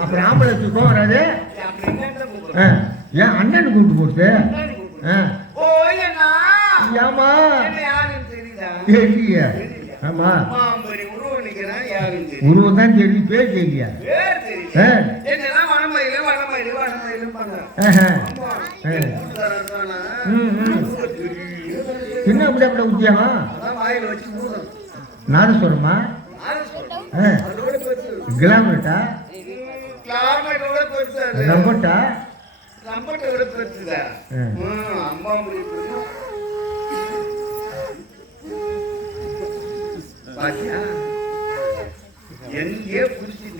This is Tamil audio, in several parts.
அப்புறம் ஆம்பளை வராது ஏன் அண்ணன் கூப்பிட்டு போட்டு ஆமா தெரியல ஆமா உருவம் தான் தெரியும் பேர் தெரியலையா என்ன அப்படி அப்படி உத்தியாமா நாதஸ்வரமா கிளாமேட்டா ரம்பட்டா எங்கே புடிச்சிட்டு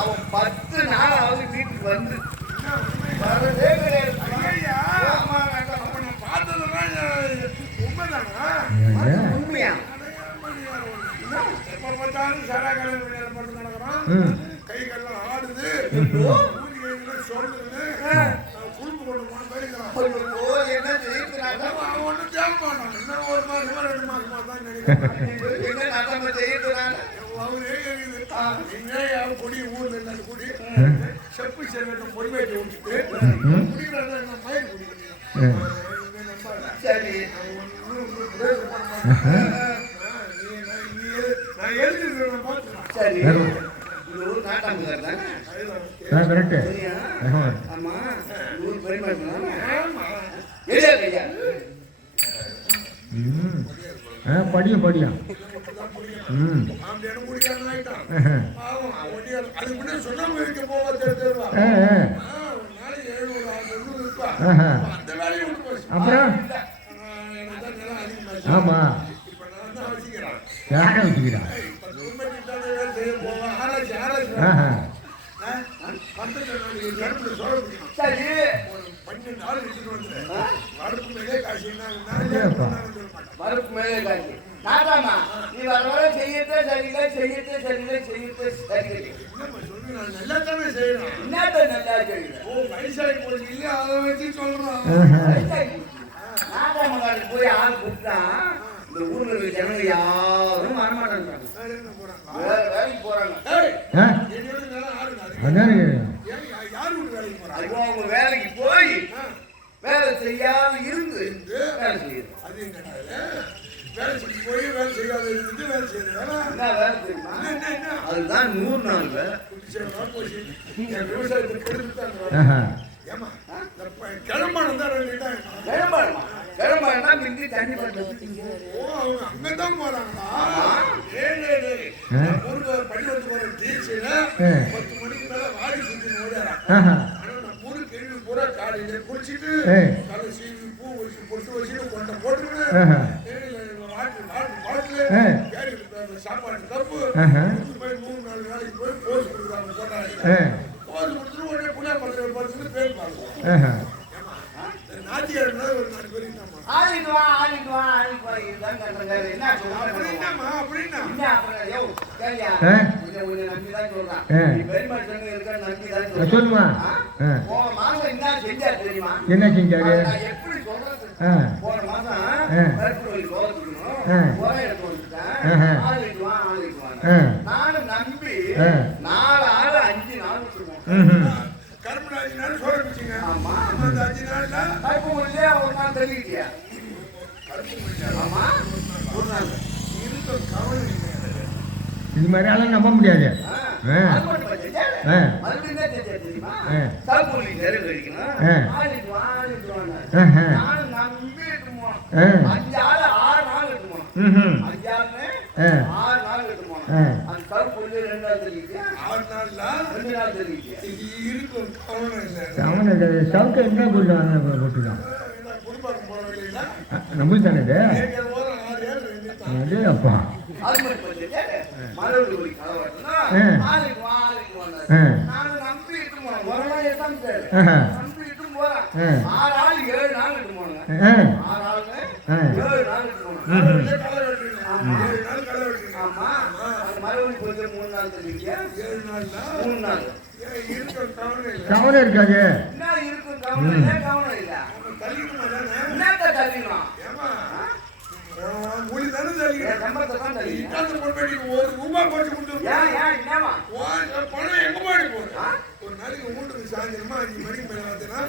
அவன் 10 நாளாவது வீட்டுக்கு வந்து வரவே கிடையாது. உண்மையா கைகள்லாம் ஆடுது சொல்லுது குடும்பம் கொண்டு போன என்ன செய்யறாங்க ஒன்னும் தேவை மாட்டான். இன்னும் 1 மாசமா 2 மாசமா தான் நினைக்கிறேன் செய்யறாங்க. கொடி ஊர்ல இருந்தாலும் கொடி செப்பு செல்வத்தை பொறுமையை விட்டுட்டு குடிக்கிறாங்க மயில் குடிக்கிறேன். சரி நான் எழுதிருக்கிறேன் பார்த்துக்கலாம். சரி இது ஒரு நாட்டாம தானே? ஆமா ஊர் பெருமை படியும் படியும் அப்புறம் ஆமா யாரை வச்சுக்கிறான் மறுப்பு மேலே காட்சி நாட்டாமா நீ வர வர செய்யத்தே சரியில்லை செய்யத்தே சரியில்லை செய்யத்தே சரியில்லை நல்லா செய்யணும். என்னத்த நல்லா செய்யணும் வயசாகி போச்சு இல்லையா அதை வச்சு சொல்றோம். நாட்டாமா போய் ஆள் கூப்பிட்டா இந்த ஊர்ல இருக்க ஜனங்க யாரும் வரமாட்டாங்க. வேலைக்கு போறாங்க. அதான் யார் வீட்டு வேலைக்கு போறா? ஐயோ, அவங்க வேலைக்கு போய் ஆ, வேலை செய்யாம இருந்து வேலை செய்யுது. அது என்னடா இது? வேலை செஞ்சு போய் வேலை செய்யாத இருந்துட்டு வேலை செய்யுது. என்ன வேலை தெரியுமா? என்ன அதுதான் 100 நாள் வேலை. குட்டி சேவலா போச்சு. என் விவசாயத்தை கெடுத்துட்டாங்க. ஆஹா ஏமா கிளம்பானம் தான் ரெண்டு கிளம்பாடுமா? கிளம்பாடுனா மிந்தி தண்ணி பட்டு ஓ அவங்க அங்கதான் போறாங்களா? ஊருக்கு பள்ளிக்கூடத்துக்கு போற டீச்சர்ல 10 மணிக்கு மேல வாடி சுத்தி ஓடுறான். ஆஹா ஆனா நான் ஊரு கேள்வி பூரா காலையில குளிச்சுட்டு தலை சீவி பூ வச்சு பொட்டு வச்சுட்டு கொண்ட போட்டுருவேன். ஆஹா சாப்பாடு தப்பு போய் 3-4 நாளைக்கு போய் போஸ் கொடுக்குறாங்க போட்டாங்க. போஸ் கொடுத்துட்டு உடனே புளியா பழத்தில் படுத்துட்டு பேர் பார்க்கலாம். ஞாயிற்றுக்கிழமை ஒரு 4 பேர் இருந்தாமா ஆளிட்டு வா இதுதான் கட்டுறாங்க. என்ன சொல்றாங்க அப்படின்னா என்ன அப்புறம் யோ கேளியா உன்னை நம்பி தான் சொல்றான். நீ பெருமாள் சங்கம் இருக்க நம்பி தான் சொல்றான். சொல்லுமா போன மாசம் என்ன செஞ்சாரு தெரியுமா? என்ன செஞ்சாரு? நான் எப்படி சொல்றது? போன மாசம் கருப்புரோயில் கோவத்துக்கணும் கோவை எடுத்து வந்துட்டேன். ஆளிட்டு வா நானும் நம்பி 4 ஆள் 5 நாள் வச்சுருவோம். கரும்பு 5 நாள் சோற வச்சுங்க. ஆமா அந்த 5 நாள்ல கருப்பு மொழியிலே ஒரு நாள் தெரிவிக்கியா? கரும்பு மஞ்சள் ஆமா ஒரு நாள் இருக்க கவலை இல்லை. இது மாதிரி ஆளும் நம்ப முடியாது. மறுபடியும் தெரியுமா? சால்பொழி நெருங்க அடிக்கணும். ஆளிட்டு வாங்க நானும் நம்பி இருக்குமோ 5 ஆள் 6 நாள் இருக்குமோ 5 ஆளுமே 6 நாள் இருக்குமோ அந்த சால்பொழி 2 நாள் தெரிவிக்கியா? 6 நாள்ல 2 நாள் தெரிவிக்கியா? இருக்கும் கவலை இல்லை. அவனை சவுக்க என்ன போட்டுதான் குடும்பம் போற இல்லைங்களா? நம்மளுக்கு தானே இது? ஒரு 6 ஏழு ரெண்டு அதே அப்பா அது மட்டும் பண்ணிட்டு மறுபடியும் ஒரு கலவரம்னா ஆளுக்கு வாங்க நானும் நம்பி இட்டு போனேன். ஒரு நாள் நம்பி இட்டு போறேன். 6 ஆள் 7 நாள் இட்டு போனேன். 6 ஆளுங்க 7 நாள் இட்டு போனேன். 7 நாள் களை வெட்டுங்க. ஆமா அது மறுபடியும் போய் 3 நாள் தெரிவிக்கியா? 7 நாள்ல 3 நாள் இருக்கும் கவலை இல்லை. கவனம் இருக்காது. என்ன இருக்கும் கவனம் இல்லை கவனம் இல்லை. தள்ளிக்குமா தானே? என்னத்த தள்ளினோம்? ஏமா மொழி தானே தள்ளிக்கிறேன். சம்பளத்தை தான் தள்ளினோம். இட்டாந்து பொறுப்பேட்டி ₹1 போட்டு கொடுத்துருக்கோம். என்னவா பணம் எங்க போய் போறேன்? ஒரு நாளைக்கு வீட்டுக்கு சாயந்தரமா 5 மணிக்கு மேல பார்த்தீங்கன்னா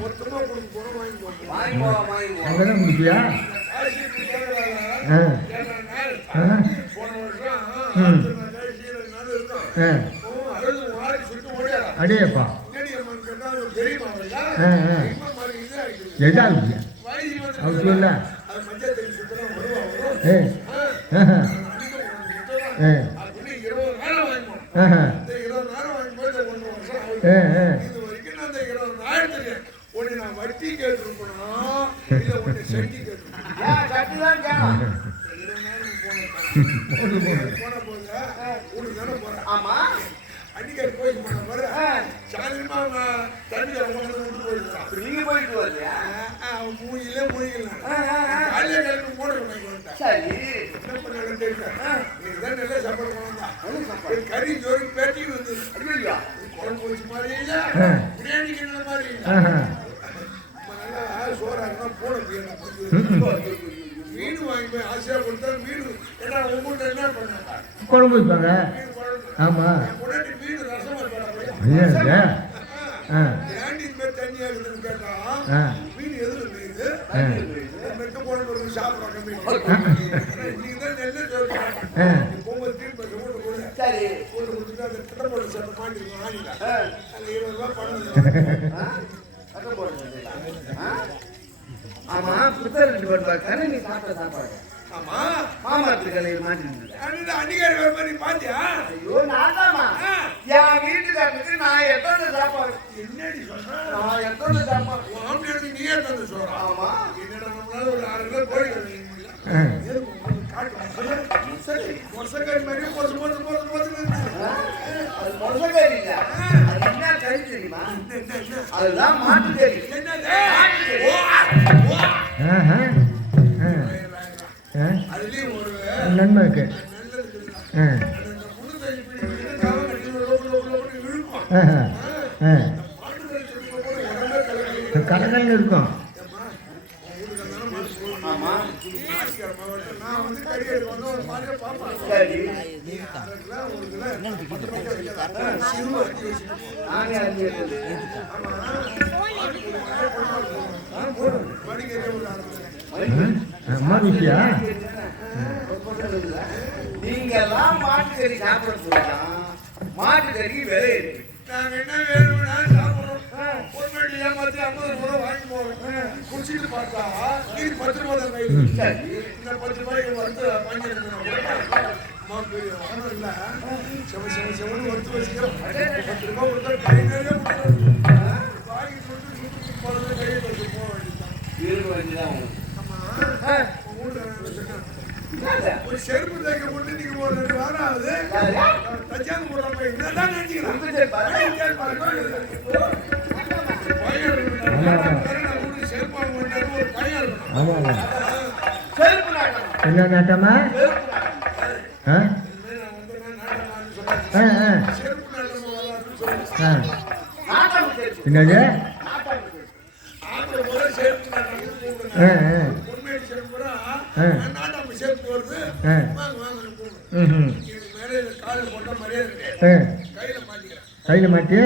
மொத்தமா கொடுத்து போறோம் வாங்கி போறோம். வாங்கி அங்கதான் முடிச்சியா? காசு கேட்கறாங்க. போன வருஷம் 20 நாள் இருக்கும். அழுது வாரி சுட்டு ஓடியாரா. அடேப்பா என்னடி அம்மான்னு கேட்டா அது தெரியுமா இல்ல? தெரியுமா மாதிரி இதே ஆயிடுச்சு. எதா இருக்கு வயசு வந்து அவர் சொல்ல அது மஞ்சள் தண்ணி சுத்தலாம் வருவா வரும். அப்படின்னு 20 நாள் வாங்கிப்போம். இந்த 20 நாள் வாங்கும்போது 1 வருஷம் ஆகுது. இது வரைக்கும் நான் அந்த 20,000 ஒண்ணு நான் வட்டி கேட்டிருக்கணும், இல்ல ஒண்ணு செட்டி கேட்டிருக்கணும். கட்டிதான் கேட்கலாம். போன போது உனக்கு தானே போறேன். ஆமா அன்னிக்காரி கோயிலுக்கு போன பாரு சாயந்தரமா தண்ணி விட்டு போயிருக்கான். நீங்க போயிட்டு வரலையா? அவன் மூங்கிலே மூங்கிலாம் காலையில கிளம்பி போட வேண்டாம். சரி என்ன பண்ண தெரியும்? நீங்க தான் நல்ல சாப்பாடு கொண்டாந்தா கறி ஜோடி பேட்டிக்கு வந்து குழம்பு வச்சு மாதிரி இல்ல, பிரியாணி கிண்ண மாதிரி இல்ல. நல்லா சோறா இருந்தா போட மீன் வாங்கி போய் ஆசையா கொடுத்தா மீன் ஏன்னா உங்கள்கிட்ட என்ன பண்ணாங்க குழம்பு வைப்பாங்க. ஆமா முன்னாடி மீன் ரசம் ஏண்டி இந்த மாதிரி தண்ணி ஆகுதுன்னு கேட்டா மீன் எதுல மீது மெக்க போன சாப்பிட்றாங்க மீன். நீங்க தான் நெல்லை சொல்றாங்க பொங்கல் தீர்ப்பு போட்டு கூட சரி போட்டு கொடுத்துட்டு அந்த கிட்டப்போட சட்டை மாட்டிருக்கோம் ஆணில அந்த ₹20 பணம் ஆமா புத்தர் தானே நீ சாப்பிட்ட சாப்பாடு. ஆமா மாமரத்து கலையில் மாட்டிருந்தது. அன்னிக்காரி வர மாதிரி பாத்தியா? ஐயோ நான்தாமா என் வீட்டுக்காரனுக்கு நான் எத்தனை சாப்பாடு என்னடி சொல்ற? நான் எத்தனை சாப்பாடு ஆம்பளை நீயே தந்து சொல்ற. ஆமா என்னடா நம்மளால ஒரு 6 கிலோ கோழி வாங்க வருஷக்காரி மாதிரி போது போது போது போது அது முருங்கக்கறி இல்ல. அது என்ன கறி தெரியுமா? அதுதான் மாட்டுக்கறி. அதுலயும் ஒரு நன்மை இருக்கு. கடற்கரையில் இருக்கும். நான் வந்து கறி எடுத்து வந்து பாருங்க பாப்பா. சரி அதுக்கெல்லாம் ஒரு கிலோ 10 பைசா வைக்கலாம். சிறு அரிசி வச்சுக்கணும். நானே அறிஞ்சது ஆமா. மடிக்கே ஒரு ஆரம்பிச்சேன். அம்மா வீட்டியா? நீங்க எல்லாம் மாட்டுக்கறி சாப்பிட போறீங்களா? மாட்டுக்கறி விலை இருக்கு. நாங்க என்ன வேணும்னா சாப்பிடுறோம். பொண்ணு ஏமாத்தி 50 ரூபாய் வாங்கி போவோம். குடிச்சிட்டு பார்த்தா இது 10 ரூபாய் தான் கையில். சரி இந்த 10 ரூபாய்க்கு வந்து வாங்கி இல்ல செவன் ஒருத்து வச்சுக்கிறோம். 10 ரூபாய் கொடுத்தா கை நிறைய வாங்கி கொடுத்து போறது கையை வச்சு போக வேண்டியதுதான். இருபது வச்சுதான் ஒரு செருப்பு தைக்க போட்டு நீங்க ஒரு 2 வாரம் ஆகுது. தச்சாந்து போடுறப்ப என்னதான் நினைச்சுக்கிறேன். என்ன நாட்டமா? என்னது? கையில மாட்டி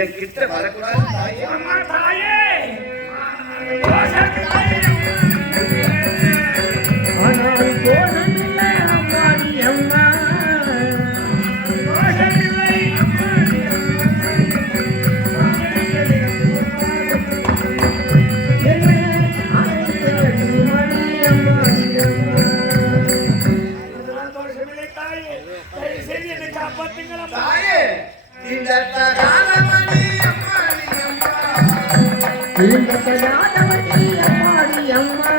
என் கிட்ட வரக்கூடாது தாயே. அம்மா தாயே ஆனால் போனதில்லை அம்மாடி அம்மா. தாயே இந்த தகாதமணி அம்மாடி அம்மா. இந்த தகாதமணி அம்மாடி அம்மா.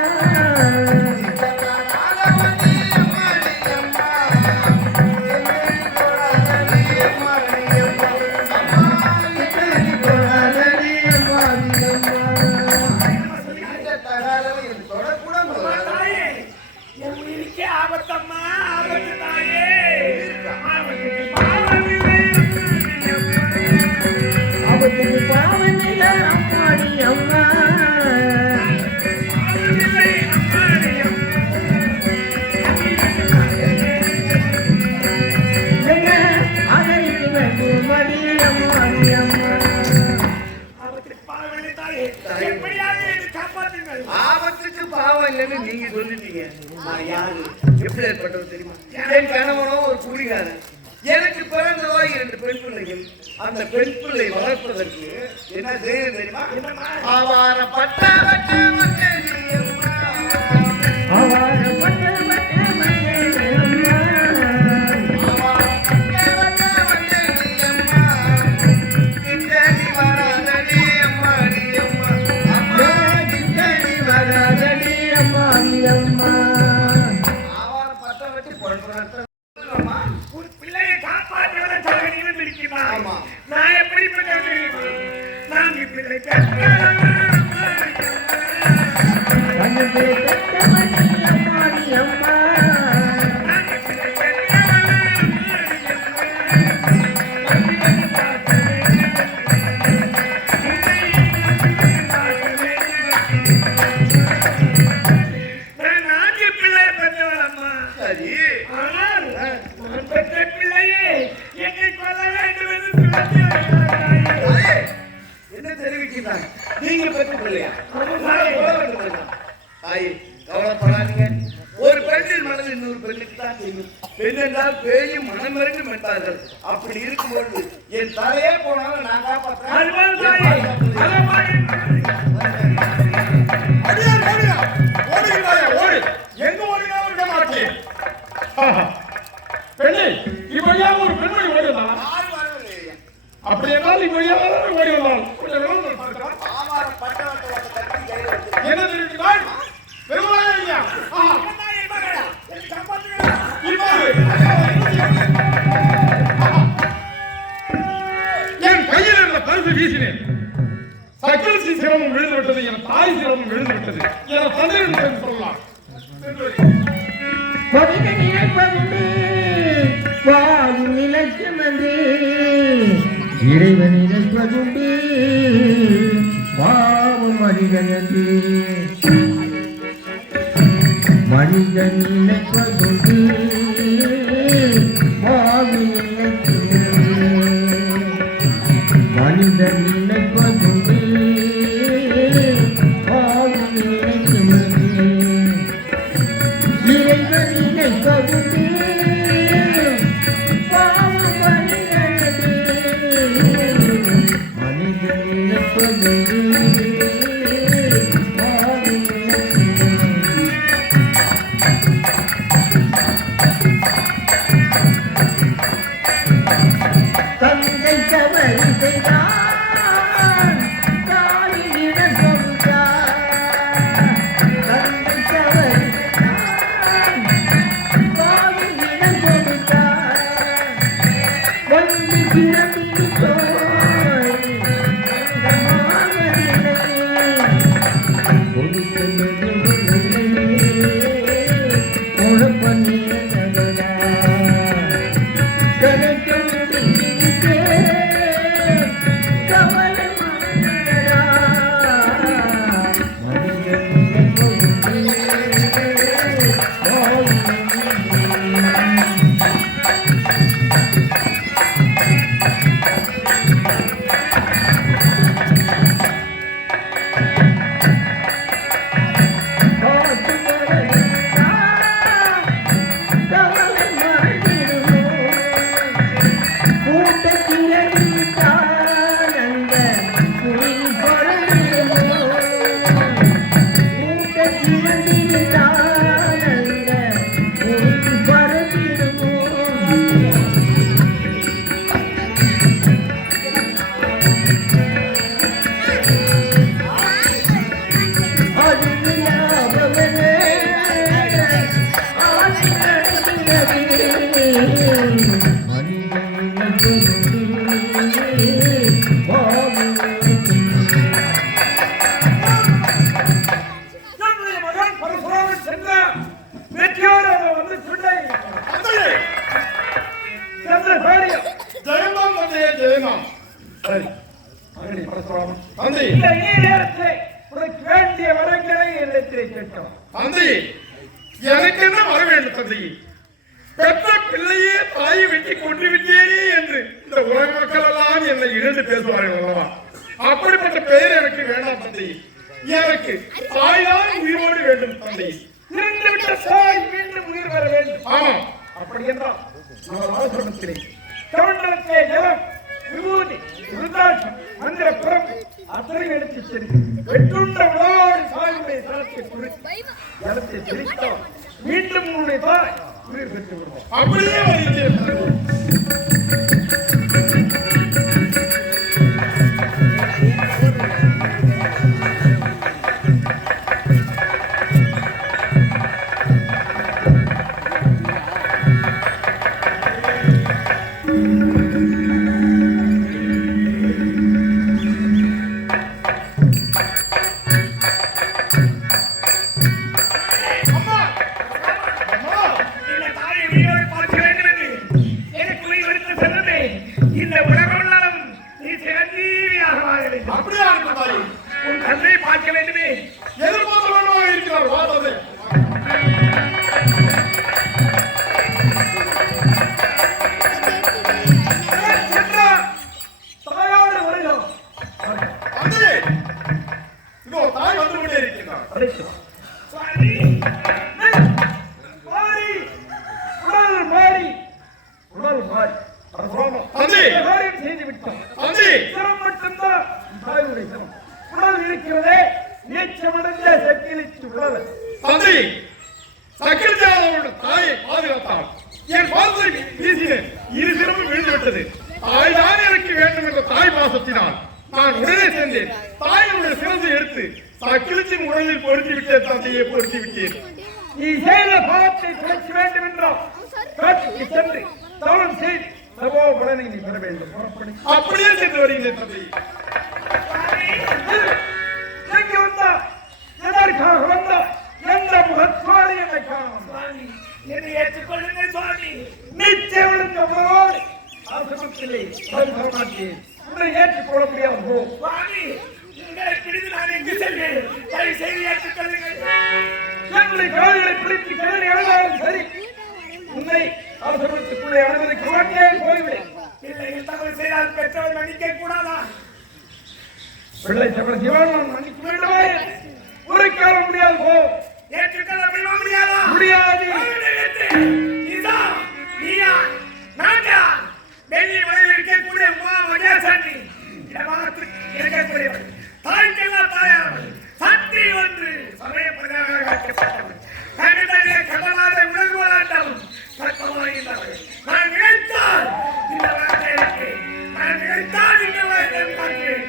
ஆபத்துக்கு பாவம் இல்லைன்னு நீங்க சொல்லிட்டீங்க. நான் யாரு, எப்படி ஏற்பட்டது தெரியுமா? என் கணவனோ ஒரு குடிகாரன். எனக்கு பிறந்ததோ 2 பெண் பிள்ளைகள். அந்த பெண் பிள்ளை வளர்ப்பதற்கு என்ன செய்ய தெரியுமா? ஆவாரப்பட்ட பிள்ளையை காப்பாற்றுவதை தகுதியும் இருக்குமா? நான் எப்படி நான் பிள்ளை என்ன தெரிவிக்கிறாங்க? நீங்க என்பார்கள். அப்படி இருக்கும்போது என் தலையே போனாலும் நான் காப்பாற்றுறேன். அதுபோல் தாயே, அலமாரி. அடியா ஓடியா ஓடுகிறாயா ஓடு எங்க ஓடினாலும் விட மாட்டேன் பெண்ணே இவழியாக ஒரு பெண்மணி ஓடி வந்தாளா யார் வரவில்லை. அப்படி என்றால் இவழியாக ஓடி வந்தாள் கொஞ்சம் விவரம் பார்க்கலாம். ஆமாம், பட்டவத்தை வந்து கட்டி கையில் வச்சு என்ன தெரிவிக்கிறாய் பெருமாள் ஐயா ஆஹா தாயே, மகளா, என்னை காப்பாற்றுகிறா. இவ்வாறு என் கையில் இருந்த பரிசு வீசினேன். சக்கரசி சிரமம் விழுந்து விட்டது, என் தாய் சிரமம் விழுந்து விட்டது. என் தந்தையிடம் சொல்லலாம். கொடிக நினைப்பதுண்டு வாழும் நிலைக்குமன்றே இறைவன் நினைப்பதுண்டு பாவம் மனிதனது மனிதன் நினைப்பதுண்டு பாவம் நினைக்குமன்றே மனிதன் நினைப்பதுண்டு பாவம் நினைக்குமன்றே இறைவன் நினைப்பதுண்டு பாவம் மனிதனது மனிதன் நினைப்பதுண்டு பாவம் நினைக்குமன்றே தந்தை தவறு செய்தான் தாயிடம் கொடுத்தான் தந்தை தவறு செய்தான் தாயிடம் கொடுத்தான் வந்து கிளம்பிட்டோய் என்னுடைய மகன் பரசுராமன் சென்றான். வெற்றியோடு அவன் வந்து பிள்ளை சென்ற பாடியம். ஜெயமாம் தந்தையே ஜெயமாம். சரி மகனே பரசுராமன் தந்தை இந்த இனிய நேரத்தில் உனக்கு வேண்டிய வரங்களை என்னிடத்திலே கேட்டோம். தந்தை எனக்கு என்ன வர வேண்டும் தந்தை? பெற்ற பிள்ளையே தாயை வெட்டி கொண்டு விட்டேனே என்று இந்த உலக மக்கள் எல்லாம் என்னை இழந்து பேசுவார்கள் அல்லவா? அப்படிப்பட்ட பெயர் எனக்கு வேண்டாம் தந்தை. எனக்கு தாய்தான் உயிரோடு வேண்டும் தந்தை. இருந்து விட்ட தாய் மீண்டும் உயிர் பெற வேண்டும். ஆமாம் அப்படி என்றால் நமது ஆசிரமத்திலே கவுண்டரத்திலே ஜலம் விபூதி ருத்ராட்சம் மந்திர பிறப்பு அத்தனை எடுத்துச் சென்று வெற்றுண்ட உணவோடு தாயுடைய தளத்தை குறித்து ஜலத்தை பிரித்தோம். மீண்டும் உன்னுடைய தாய் உயிர் பெற்று விடுவோம். அப்படியே வருகிறேன் தந்தை. இந்த தாயை உயிரோடு பார்க்க வேண்டும் என்று எனக்கு உயிர் செய்து விட்டோம். சிரம் மட்டும்தான் தாயுடைய சிரம். உடல் இருக்கிறதே நீச்சமடைந்த சக்கிலிச்சு உடல். தந்தை சக்கரஜாவோட தாயை பாதுகாத்தால் என் பாசத்தை வீசினேன். இரு சிரமும் விழுந்துவிட்டது. தாய் தான் எனக்கு வேண்டும் என்ற தாய் பாசத்தினால் நான் உடனே சென்றேன். தாயினுடைய சிறந்து எடுத்து சக்கிலிச்சின் உடலில் பொருத்தி விட்டேன். தந்தையை பொருத்தி விட்டேன். நீ செய்த பாவத்தை குறைக்க வேண்டும் என்றால் காட்டுக்கு சென்று தவம் செய்து சபோ பலனை நீ பெற வேண்டும். அப்படியே சென்று வருகிறேன் தந்தை. எங்கே வந்தா எதற்காக வந்தா எந்த முகத்வாடி என்னை காண என்னை ஏற்றுக்கொள்ளுங்கள் சுவாமி. நிச்சயம் இந்த உணவோடு ஆசிரமத்திலே வரமாட்டேன். உன்னை ஏற்றுக்கொள்ள முடியாது. சுவாமி, உங்களை பிடித்து நான் எங்கு செல்வேன்? தயவு செய்து ஏற்றுக்கொள்ளுங்கள். என்னுடைய கால்களை பிடித்து கிளறி அழுதாலும் சரி, உன்னை ஆசிரமத்துக்குள்ளே அனுமதிக்க மாட்டேன். போய்விடு. பிள்ளைகள் தவறு செய்தால் பெற்றோர் மன்னிக்க கூடாதா? பிள்ளை தவறு சிவானவன் மன்னிக்க வேண்டுமே. ஒரு காலம் முடியாது. போ. ஏற்றுக்கொள்ள முடியாதா? முடியாது. இதா நீயா நான்யா டெல்லி வரையில் இருக்கக்கூடிய உமா மகேசனி இருக்கக்கூடியவர் தாய்க்கெல்லாம் தாயானவர் சக்தி ஒன்று சமயப்பதாக காட்டப்பட்டவர் தன்னிடையே கடலாத உலகுவலாண்டவர் கற்பமாகின்றவர். நான் நினைத்தால் இந்த வாழ்க்கைக்கு நான் நினைத்தால் இந்த வாழ்க்கை பார்க்கிறேன்.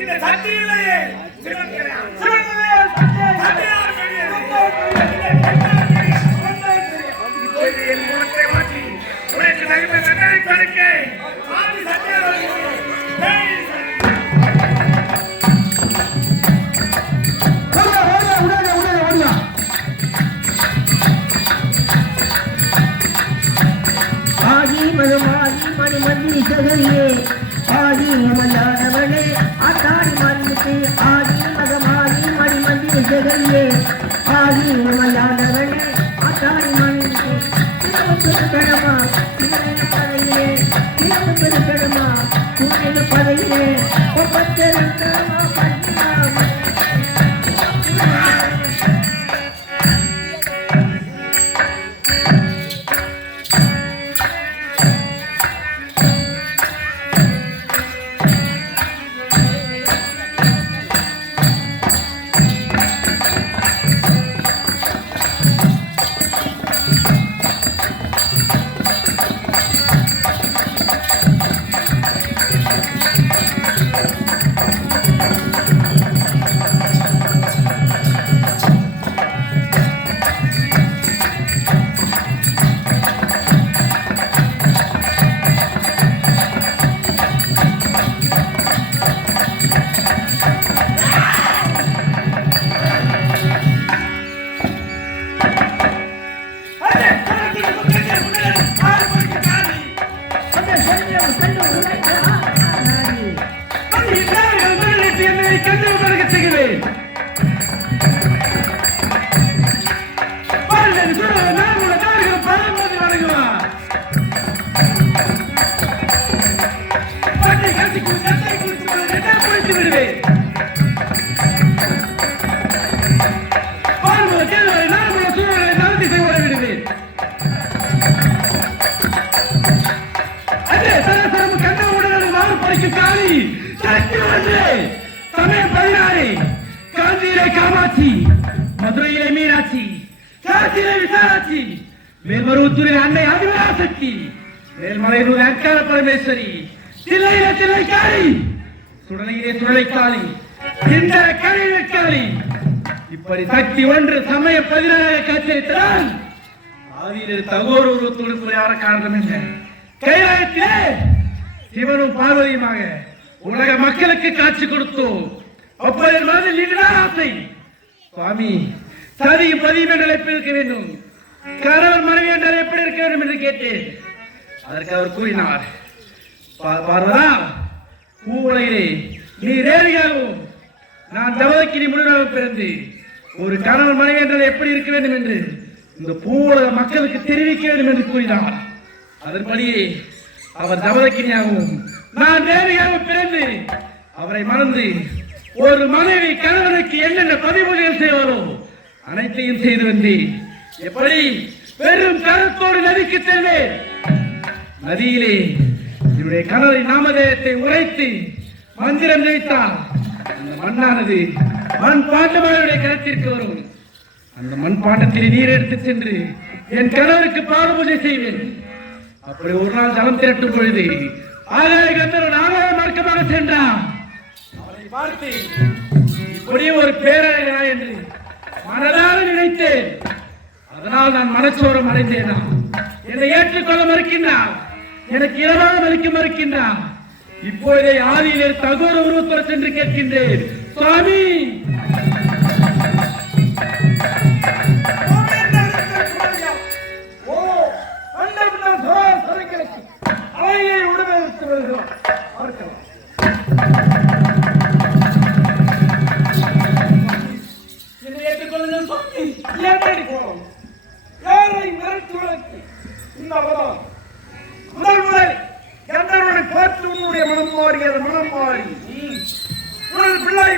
இந்த சக்தி இல்லையே சிவன் மணிமதிசகரியே ஆதி மலையாளவளே ஆத்தாடி மண்ணுக்கு ஆதி மகமாதி மணிமதிசகரியே ஆதி மலையாளவளே ஆத்தாடி மண்ணுக்கு கிழமா பதையிலே கிழமை பெருக்கிழமா குறையில பதையிலே ஒப்பத்திரமா பண்ணினாமா மதுரையிலே மீனாட்சி, காசியிலே விசாலாட்சி, மேல்மருவத்தூரில் அன்னை ஆதிபராசக்தி, மேல்மலையூர் அங்காள பரமேஸ்வரி, தில்லையிலே தில்லைக்காளி, சுடலையிலே சுடலைக்காளி, இந்த கலிகாளி, இப்படி சக்தி ஒன்று சமய 16 காட்சியளித்தால் ஆதியில் தகோர் உருவத்தோடு யார காரணம் என்ன? கைலாயத்திலே சிவனும் பார்வதியுமாக உலக மக்களுக்கு காட்சி கொடுத்தோம். அப்போது மனதில் இதுதான் ஆசை. சுவாமி, சதியும் பதியும் என்று எப்படி இருக்க வேண்டும், கணவன் மனைவி என்றால் எப்படி இருக்க வேண்டும் என்று கேட்டேன். அதற்கு அவர் கூறினார், பார்வதா, பூவுலகிலே நீ ரேவியாகவும் நான் தவதக்கினி முழுவதாக பிறந்து ஒரு கணவன் மனைவி என்றால் எப்படி இருக்க வேண்டும் என்று இந்த பூவுலக மக்களுக்கு தெரிவிக்க வேண்டும் என்று கூறினார். அதன்படியே அவர் தவதக்கினியாகவும் நான் தேவியாகவும் பிறந்து அவரை மறந்து ஒரு மனைவி கணவனுக்கு என்னென்ன பதிவுகள் செய்வாரோ அனைத்தையும் செய்து வந்தேன். எப்படி பெரும் கருத்தோடு நதிக்கு செல்வேன். நதியிலே என்னுடைய கணவரின் நாமதேயத்தை உரைத்து மந்திரம் ஜெயித்தால் அந்த மண்ணானது மண் பாண்டவருடைய கரத்திற்கு வரும். அந்த மண் பாண்டத்தில் நீர் எடுத்து சென்று என் கணவருக்கு பாத பூஜை செய்வேன். அப்படி ஒரு நாள் ஜலம் திரட்டும் பொழுது ஆகாய கந்தர் ஆகாய மார்க்கமாக சென்றான். அவரை பார்த்து இப்படியே ஒரு பேரழகா என்று மனதார நினைத்தேன். அதனால் நான் மனச்சோரம் அடைந்தேனா? என்னை ஏற்றுக்கொள்ள மறுக்கின்றான், எனக்கு இரவாக மறுக்க மறுக்கின்றான். இப்போதே ஆதியில் தகோர உருவத்தோட சென்று கேட்கின்றேன், சுவாமி அவையை உடனடித்து வருகிறோம். என்னை ஏற்றுக்கொள்ளுங்கள் சுவாமி. ஏற்றி போறோம் யாரை மிரட்டுவதற்கு இந்த அவதாரம் முதல் முதல் கந்தர்வனை பார்த்து உன்னுடைய மனம் மாறியது. மனம் மாறி உடல் பிள்ளை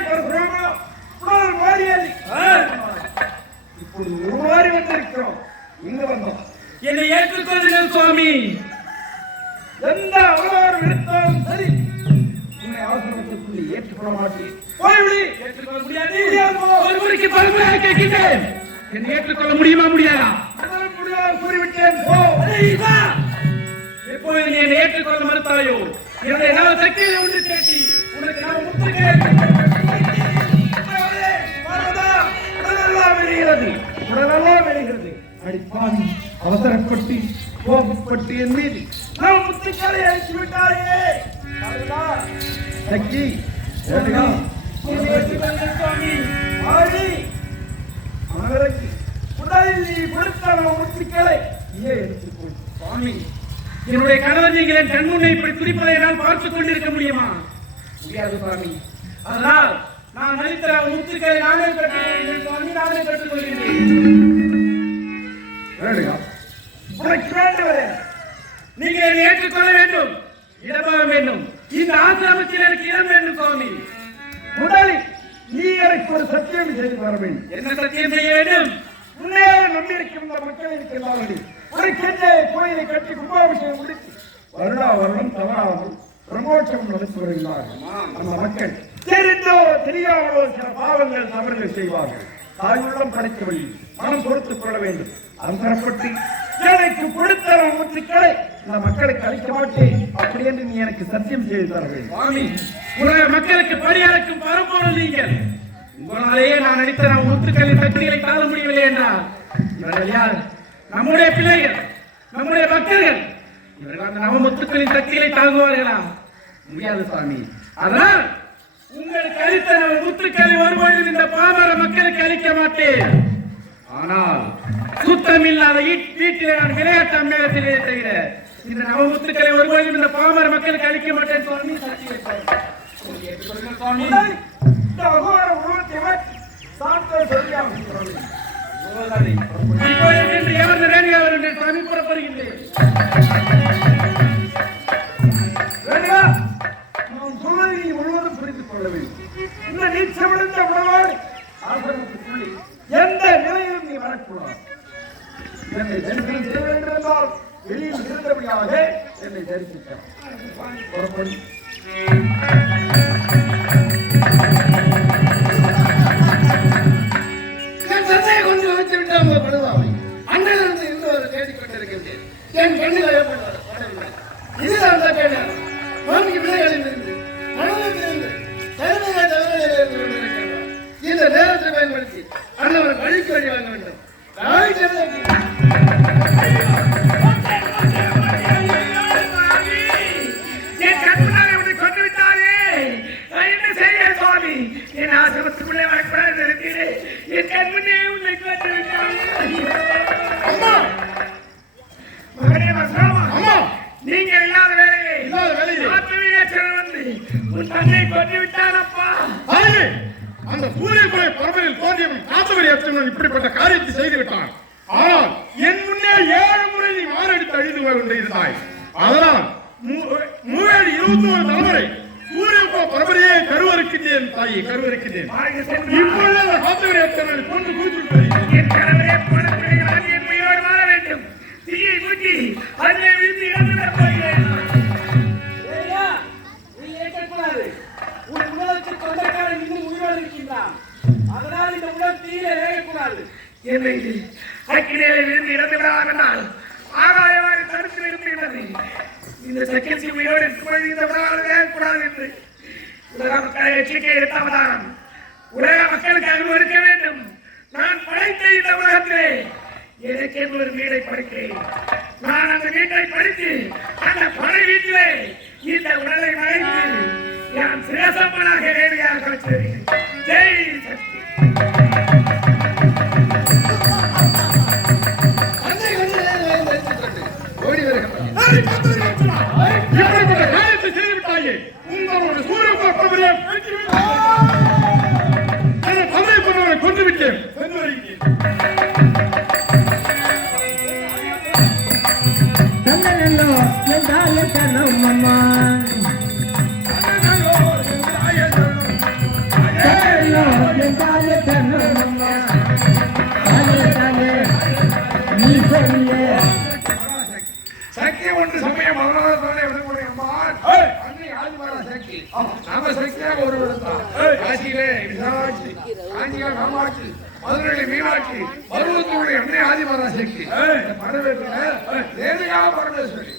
உடல் மாறியது. இப்போது உருமாறி வந்திருக்கிறோம். இங்க வந்தோம். என்னை ஏற்றுக்கொள்ளுங்கள் சுவாமி. எந்த அவதாரம் எடுத்தாலும் சரி உன்னை ஆசிரமத்திற்குள்ளே ஏற்றுக்கொள்ள மாட்டேன். போய்விடு. ஏற்றுக்கொள்ள முடியாது. ஒருவருக்கு பலமுறையாக கேட்கின்றேன். என்னை ஏற்றுக்கொள்ள முடியுமா முடியாதா? முடியாது கூறிவிட்டேன். எப்போது நீ என்னை ஏற்றுக்கொள்ள மறுத்தாயோ என்னுடைய நவ சக்தியை ஒன்று சேர்த்தி உனக்கு நவ உடலெல்லாம் வெளிகிறது. அடிப்பாவி அவசரப்பட்டு கோபப்பட்டு என் மீது நவ முத்துக்களை அழித்து விட்டாயே. சக்தி உடலில் நீ கொடுத்த முத்துக்களை எடுத்துக்கொள் சுவாமி. என்னுடைய கணவர் நீங்கள் என் கண்முன்னை இப்படி குறிப்பதை என்னால் பார்த்துக் கொண்டிருக்க முடியுமா? முடியாது சுவாமி. அதனால் நான் நடித்த முத்துக்களை நானே பெற்றுக்கொள்கிறேன் சுவாமி. நானே பெற்றுக்கொள்கிறேன். நீங்கள் என்னை ஏற்றுக்கொள்ள வேண்டும். இடமாக வேண்டும். இந்த ஆசிரமத்தில் எனக்கு இடம் வேண்டும் சுவாமி. முதலில் நீ எனக்கு ஒரு சத்தியம் செய்து வர வேண்டும். என்ன சத்தியம் செய்ய வேண்டும்? முன்னே நம்பியிருக்கின்ற மக்கள் இருக்கிறார்கள். ஒரு சென்னை கோயிலை கட்டி கும்பாபிஷேகம் முடித்து வருடா வருடம் தவறாமல் பிரமோட்சம் நடத்தி வருகிறார்கள். அந்த மக்கள் தெரிந்தோ தெரியாமலோ சில பாவங்கள் தவறுகள் செய்வார்கள். தாயுள்ளம் படைக்கவில்லை. மனம் பொறுத்துக் கொள்ள வேண்டும். அவசரப்பட்டு எனக்கு கொடுத்த முத்துக்களை இந்த மக்களுக்கு அளிக்க மாட்டேன் அப்படி என்று நீ எனக்கு சத்தியம் செய்து தர வேண்டும் சுவாமி. உலக மக்களுக்கு பரியாருக்கும் பரப்போரும் நீங்கள். உங்களாலேயே நான் நடித்த முத்துக்களின் சக்திகளை தாழ முடியவில்லை என்றால் இவர்கள் யார்? நம்முடைய பிள்ளைகள், நம்முடைய பக்தர்கள். இவர்கள் அந்த நவமுத்துக்களின் சக்திகளை தாங்குவார்களா? முடியாது சுவாமி. அதனால் உங்களுக்கு அளித்த முத்துக்களை ஒருபொழுதும் இந்த பாமர மக்களுக்கு அளிக்க மாட்டேன். ஆனால் சுத்தம் இல்லாத வீட்டிலே நான் விளையாட்டு அம்மேகத்திலே தவிர இந்த நவமுத்துக்களை ஒருபொழுதும் இந்த பாமர மக்களுக்கு அளிக்க மாட்டேன் சுவாமி. முழுவதும் புரிந்து கொள்ள வேண்டும். இந்த நீச்சமிழந்த உணவோடு ஆசிரமத்துக்குள்ளே எந்த நிலையிலும் நீ வரக்கூடாது. என்னை தரிசனம் செய்ய வேண்டும் என்றால் வெளியில் இருந்தபடியாக என்னை தரிசிக்க புறப்படும். என் தந்தையை கொண்டு வைத்து விட்டால் படுவாவை அன்னையிலிருந்து இருந்தவர் தேடிக் கொண்டிருக்கின்றேன். என் பெண்ணில் ஏற்படுவார் இதுதான் கேட்டார். மாமிக்கு பிள்ளைகளில் இருந்து மனதிலிருந்து தலைமையை தவறு இந்த நேரத்தை பயன்படுத்தி அண்ணவர் வழிக்கு வழி வாங்க வேண்டும். என் கண்முன்னாலே உன்னை கொண்டு விட்டாரே, நான் என்ன செய்ய சுவாமி? என் ஆசிரமத்துக்குள்ளே வரக்கூடாது இருக்கிறேன். என் கண்முன்னே உன்னை கொண்டு விட்டாரே. மகனே மசாமா, நீங்க இல்லாத வேலையை வந்து உன் தன்னை கொண்டு விட்டானப்பா. அந்த சூரியகுலை பரம்பரையில் தோன்றியவன் காத்தவரி அச்சவன் இப்படிப்பட்ட காரியத்தை செய்து விட்டான். ஆனால் என் முன்னே 7 முறை நீ மாரடித்து அழிந்து கொண்டு இருந்தாய். அதனால் 21 தலைமுறை சூரியகுல பரம்பரையை கருவறுக்கின்றேன் தாயை, கருவறுக்கின்றேன். இப்பொழுது அந்த காத்தவரி அச்சவனை கொண்டு கூச்சு என் கணவரே போன பிள்ளைகளால் என் உயிரோடு வாழ வேண்டும். தீயை மூட்டி அதிலே விழுந்து இறந்து போகிறேன். மீது அக்கினியை விழுந்து இறந்து விடாமல் ஆகாயவாரி தடுத்து நிறுத்துகிறது. இந்த சக்கரசி உயிரோடு இருக்கும்பொழுது இந்த உலகாலே கூடாது என்று உலக மக்களை எச்சரிக்கை எடுத்தவதான் உலக மக்களுக்கு அறிவு இருக்க வேண்டும். நான் படைத்த இந்த உலகத்திலே எனக்கு என்று ஒரு வீடை படைக்கிறேன். நான் அந்த வீட்டை படித்து அந்த படை வீட்டிலே இந்த உடலை மறைத்து நான் சிரசம்மனாக நேரடியாக வச்சிருக்கிறேன். ஜெய் சக்தி. ஓடி வருகிறேன். இப்படிப்பட்ட காரியத்தை செய்துவிட்டாயே, உங்களோட சூரிய பார்ப்பவரே தந்தை பண்ணவரை கொண்டு விட்டேன். தன்னோ என் தாய தனம் அம்மா தன்னோ என் தாய தனம் அம்மா தாயே தாயே நீ சொல்லியே சக்தி ஒன்று சமயம் மகனாலே விடக்கூடிய அம்மான் அன்னை ஆதிமாரா சக்தி நம்ம சக்தியாக ஒரு விடுத்தான். காசியிலே விசாலாட்சி, காஞ்சியிலே காமாட்சி, மதுரையிலே மீனாட்சி, பருவத்தூருடைய அன்னை ஆதிமாரா சக்தி பரவேற்ற தேவையாக பரமேஸ்வரி.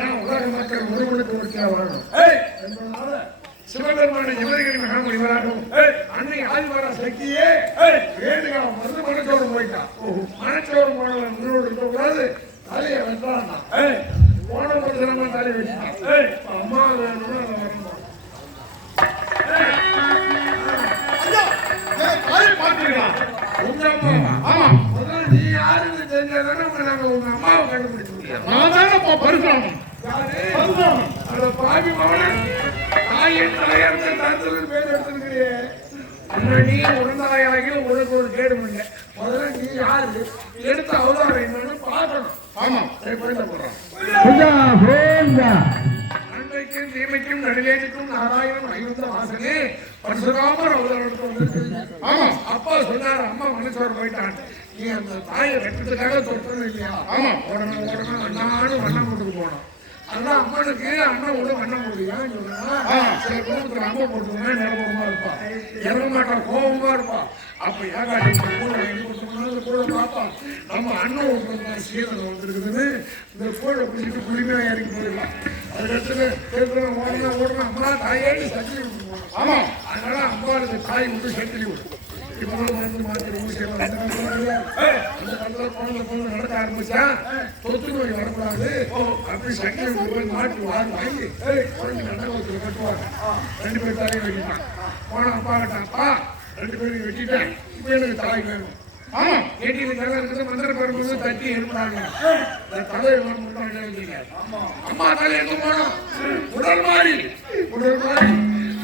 ஏன் உலக மக்கள் ஒருவனுக்கு ஒருத்தியாக வாழணும் என்பதனால சிவபெருமான ஜெகதகிரி மகாமுனிவராகவும் அன்னை ஆதிமாரா சக்தியே வேணுகா வந்து மனச்சோறு போயிட்டான். மனச்சோறு போனவன் முன்னோடு இருக்கக்கூடாது. தலையை வெட்டான். போன ஒரு தினமா தலையை வெட்டான். அம்மா வேணும்னு வரணும். உங்க அம்மா? ஆமா. முதல்ல நீ யாருன்னு தெரிஞ்சாதானே நாங்க உங்க அம்மாவை கண்டுபிடிக்க முடியும். நான் தானே பரிசுராமன். அத பாவி மகனே, தாயின் தாயார் தரத்தில் பேர் எடுத்துருக்கிறியே. நீ உடந்தாயாகி உனக்கு ஒரு கேடு இல்லை. முதல்ல நீ யாரு எடுத்த அவதாரம் என்னன்னு பார்க்கணும். ஆமா, நன்மைக்கும் தீமைக்கும் நடுவேனுக்கும் நாராயணன் ஐவந்த வாசனே பரசுராமர் அவதாரம். ஆமா, அப்பா சொன்னார் அம்மா மனசோட போயிட்டான். நீ அந்த தாயை வெட்டத்துக்காக தொட்டது இல்லையா? ஆமா, உடனே அண்ணான்னு வண்ணம் போட்டுக்கு போனோம். அதான் அம்மனுக்கு அண்ணன் உள்ள வண்ணம் போடுவியான்னு சொன்னா சில குடும்பத்துல அம்மா போட்டுக்கோங்க நிரப்பமா இருப்பா, இறங்க மாட்டா, கோபமா இருப்பா. அப்ப ஏகாட்டி கூட பாப்பா நம்ம அண்ணன் விட்டு சீதனை வந்துருக்குதுன்னு இந்த கோழை பிடிச்சிட்டு குளிமையா இறங்கி போயிடலாம். அதுக்கடுத்து ஓடுறோம் அம்மா தாயாடி சட்டிலி விட்டு போகணும். ஆமா, அதனால அம்மாவுக்கு தாய் விட்டு சட்டிலி விடும். இப்போ வந்து மாத்திரை ஊசியெல்லாம் அந்த காலத்துல குழந்தை நடக்க ஆரம்பிச்சா தொத்து நோய் வரக்கூடாது. அப்படி சட்டிலி போய் மாட்டு வாங்கி குழந்தை நடவத்தில் கட்டுவாங்க. 2 பேர் தாயை வெட்டிட்டான். போன அப்பா கிட்ட அப்பா 2 பேரும் வெட்டிட்டேன், இப்போ எனக்கு தாய் வேணும். ஆமா, கேட்டியில் தலை இருக்குது. மந்திர பரம்பு தட்டி ஏற்படாங்க. தலையை அம்மா தலை எங்க போனோம்? உடல் மாறி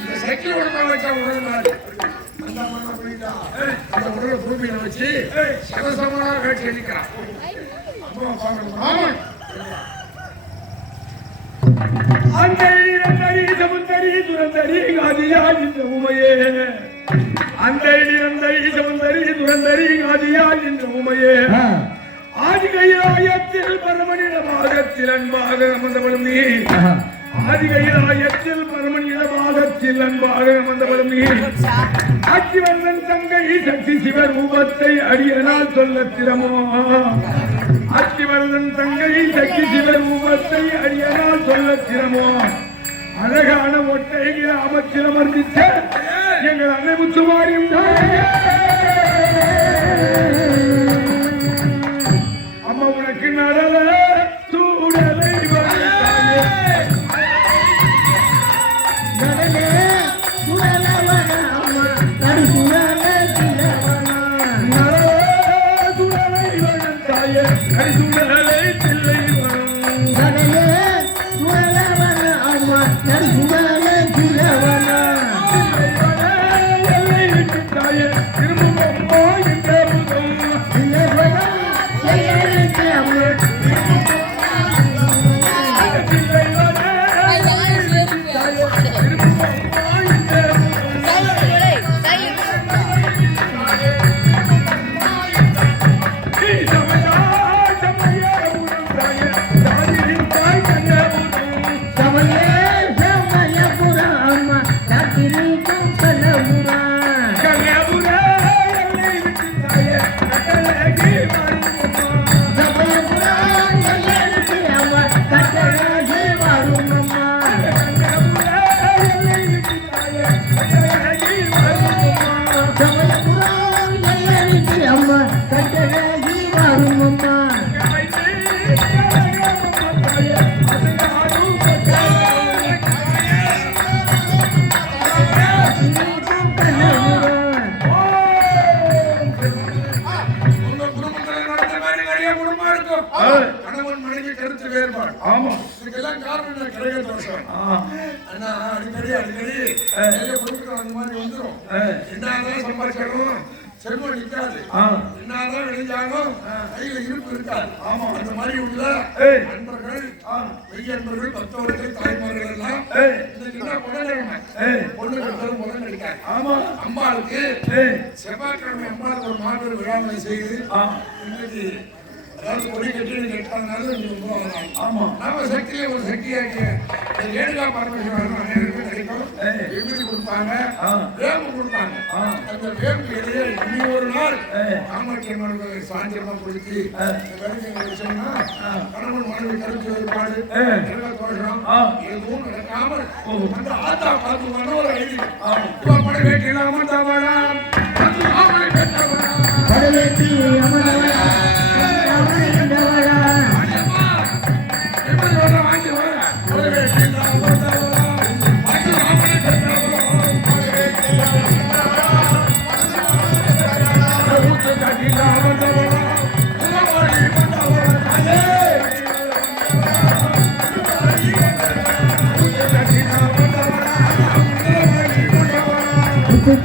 இந்த சைக்கிள் உடம்பா வச்சா உடல் மாறி அந்த அம்மா போயிட்டா. அந்த உடலை பூமியில வச்சு சகசமாக காட்சி அளிக்கிறான். அம்மா பாக்கணும். ஆமா, அந்தரி சமுந்தரி துரந்தரி காதியாய் இந்த உமையே, அந்தரி சமுந்தரி துரந்தரி காதியாய் இந்த உமையே, ஆதிகையாயத்தில் பரமனிட பாகத்தில் அன்பாக அமர்ந்தவளும் நீ, ஆதிகையாயத்தில் பரமனிட பாகத்தில் அன்பாக அமர்ந்தவளும் நீ, ஆட்சிவர்தன் தங்கை சக்தி சிவ ரூபத்தை அடியனால் சொல்ல திறமோ, ஆட்சிவர்தன் தங்கை சக்தி சிவ ரூபத்தை அடியனால் சொல்ல திறமோ, அழகான ஒட்டை கிராமத்தில் அமர்ந்தித்த எங்கள் அன்னை முத்துமாரியும் அம்மா உனக்கு நடல சூடலை தாயே அடிசுடலை பிள்ளை சந்தோஷம். அண்ணா அடிக்கடி நிறைய பொருட்கள் அந்த மாதிரி வந்துடும். என்னதான் சம்பாதிச்சாலும் செல்வம் நிற்காது. என்னதான் விளைஞ்சாலும் கையில இருப்பு இருக்காது. ஆமா, அந்த மாதிரி உள்ள நண்பர்கள், மெய்யன்பர்கள், பக்தவர்கள், தாய்மார்கள் எல்லாம் இன்னைக்கு புதன்கிழமை பொண்ணு கட்டலும் முதல் நடிக்காது. ஆமா, அம்பாளுக்கு செவ்வாய்க்கிழமை அம்பாளுக்கு ஒரு மாபெரும் விழாவை செய்து இன்னைக்கு அதாவது கொடி கட்டி கேட்டாலும் நீங்க வரலாம். ஆமா, நாம சக்தியில ஒரு சக்தியாகிய ரேணுகா பரமேஸ்வரன் அனைவருக்கும் கிடைக்கும். விபூதி கொடுப்பாங்க, வேம்பு கொடுப்பாங்க. அந்த வேம்பு இடையே இனி ஒரு நாள் காமாட்சியம்மனுக்கு சாந்தியமா கொடுத்து வச்சோம்னா கணவன் மனைவி கருத்து வேறுபாடு தோஷம் எதுவும் நடக்காமல் அந்த ஆத்தா பார்த்து ஒரு ஐடி பட வேட்டிலாம தவறாம் படவேட்டி அமரவளா அமரவளா வாங்கி வர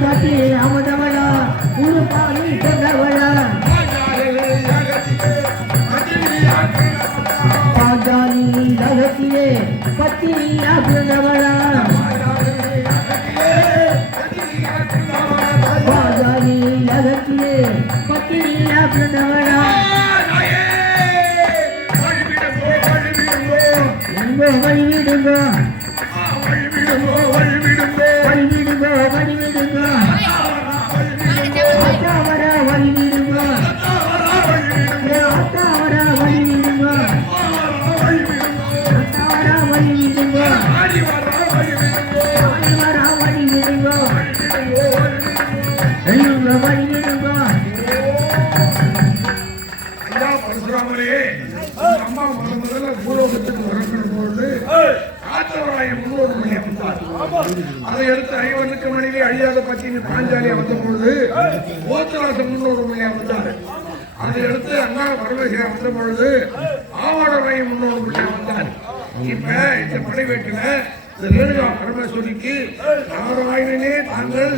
காட்டி அமதவளா ஒரு பாலி கொண்டவளா பாஜாலி லகத்தியே பத்திரியா பிறந்தவளா பாஜாலி லகத்தியே பத்திரியா பிறந்தவளா வழிவிடுங்கோ அம்மா முதல்ல பூலோகத்துக்கு வரப்படும்போது காத்தவராயம் முன்னோரு மணி அமைத்தார். அதை அடுத்து ஐவனுக்கு மனைவி அழியாத பத்தினி பாஞ்சாலி வந்தபொழுது ஓத்தராசன் முன்னோரு மணி அமைத்தார். அதை அடுத்து அண்ணா பரமேஸ்வரன் வந்த பொழுது ஆவாடராயம் முன்னோரு மணி அமைத்தார். இப்ப இந்த படைவேட்டில ரேணுகா பரமேஸ்வரிக்கு நாராயணனே தாங்கள்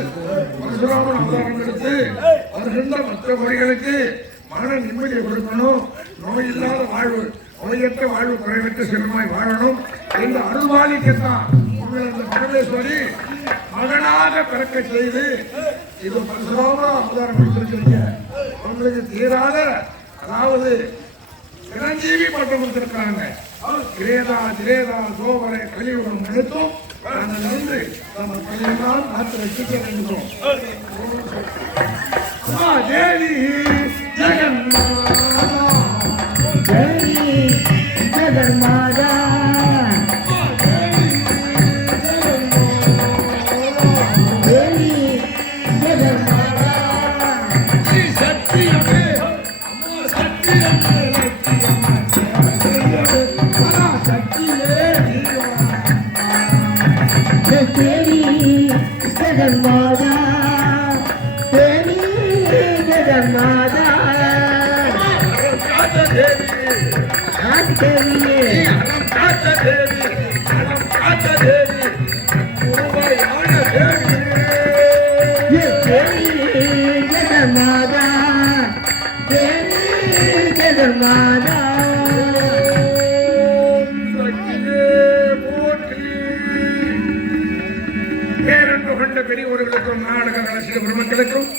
பரசுராமன் அவதாரம் எடுத்து வருகின்ற மற்ற மொழிகளுக்கு மன நிம்மதியை கொடுக்கணும், நோய் இல்லாத வாழ்வு, நோயற்ற வாழ்வு, குறைவற்ற செல்வமாய் வாழணும் என்று அருள்வாளிக்கத்தான் உங்களை இந்த பரமேஸ்வரி மகனாக பிறக்க செய்து இது பரசுராம அவதாரம் எடுத்திருக்கிறீங்க. உங்களுக்கு தீராத அதாவது சிரஞ்சீவி பட்டம் கொடுத்திருக்காங்க. கிரேதா திரேதா சோபரை கலியுகம் எடுத்தும் நாங்கள் வந்து நம்ம பள்ளியினால் நாட்டு ரசிக்க வேண்டும். தேவி ஜெகன்மாதா தேவி ஜெகன்மாதா தேவி ஜெகன்மாதா சக்தியமே அம்மா சக்தியமே தேவி ஜெகன்மாதா தேவி ஜெகன்மாதா ஜெகன்மாதா தேவி ஜெகன்மாதா பேரன்பு கொண்ட பெரியவர்களுக்கும் நாடக ரசிக பெருமக்களுக்கும்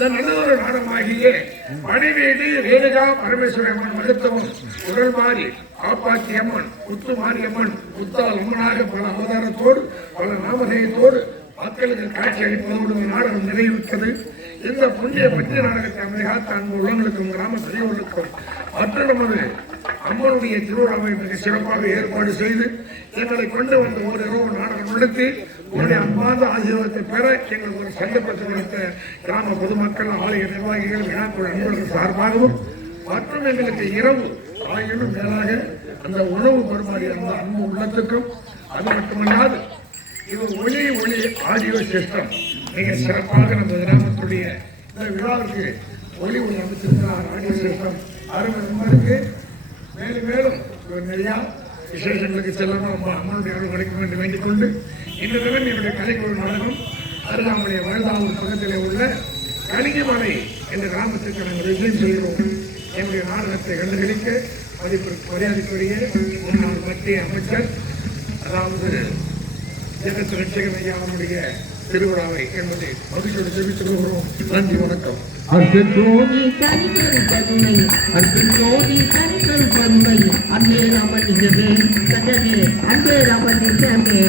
நல்லதொரு நாடகமாகிய மணிவேடி ரேணுகா பரமேஸ்வரி அம்மன் மருத்துவம் உடல் மாறி காப்பாற்றி அம்மன் முத்து மாரியம்மன் முத்தால் அம்மனாக பல அவதாரத்தோடு பல நாமதேயத்தோடு மக்களுக்கு காட்சி அளிப்பதோடு நாடகம் நிறைவுற்றது. இந்த புண்ணிய பற்றிய நாடகத்தை அமைதிகாத்த அன்பு உள்ளவர்களுக்கும் கிராம பெரியவர்களுக்கும் மற்ற நமது அம்மனுடைய திருவிழாவை மிக சிறப்பாக ஏற்பாடு செய்து எங்களை கொண்டு வந்து ஒரு இரவு நாடகம் நடத்தி உங்களுடைய அன்பார்ந்த ஆசீர்வாதத்தை பெற எங்களுக்கு ஒரு சந்தர்ப்பத்தை கொடுத்த கிராம பொதுமக்கள், ஆலய நிர்வாகிகள், விழாக்குழு நண்பர்கள் சார்பாகவும் மற்றும் எங்களுக்கு இரவு ஆயிரம் மேலாக அந்த உணவு பரிமாறிய அந்த அன்பு உள்ளத்துக்கும், அது மட்டுமல்லாது இது ஒளி ஆடியோ சிஸ்டம் மிக சிறப்பாக நம்ம கிராமத்துடைய இந்த விழாவுக்கு ஒளி அமைச்சிருக்கிறார். ஆடியோ சிஸ்டம் அருமை நண்பருக்கு மேலும் மேலும் நிறையா விசேஷங்களுக்கு செல்லணும் ரொம்ப அம்மனுடைய அருள் கிடைக்கும் என்று வேண்டிக் கொண்டு இன்று தினம் என்னுடைய கலைக்குழு நாடகம் அருகாமலைய வாழ்தாவூர் பக்கத்திலே உள்ள கலிங்கமலை என்ற கிராமத்திற்கு நாங்கள் ரிசைன் செய்கிறோம். என்னுடைய நாடகத்தை கண்டுகளிக்க மரியாதைக்குரிய முன்னாள் மத்திய அமைச்சர் அதாவது ஜெகத் ரட்சகன் ஐயா நம்முடைய திருவிழாவை என்பதை மகிழ்ச்சியோடு தெரிவித்துக் கொள்கிறோம். நன்றி, வணக்கம். அர்த்தோதி தனித்தல் பதுமை அர்த்தோதி தனித்தல் பதுமை அன்பே ராமலிங்கமே சகமே அன்பே ராமலிங்கமே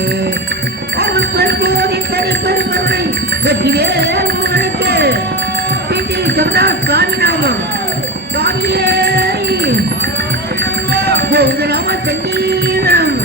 அருட்போதி தனிப்பல் பதுமை வெற்றிவே உங்களுக்கு பிடி சொன்னா சாமிநாமம் சாமியே கோவிந்தராம சங்கீதம்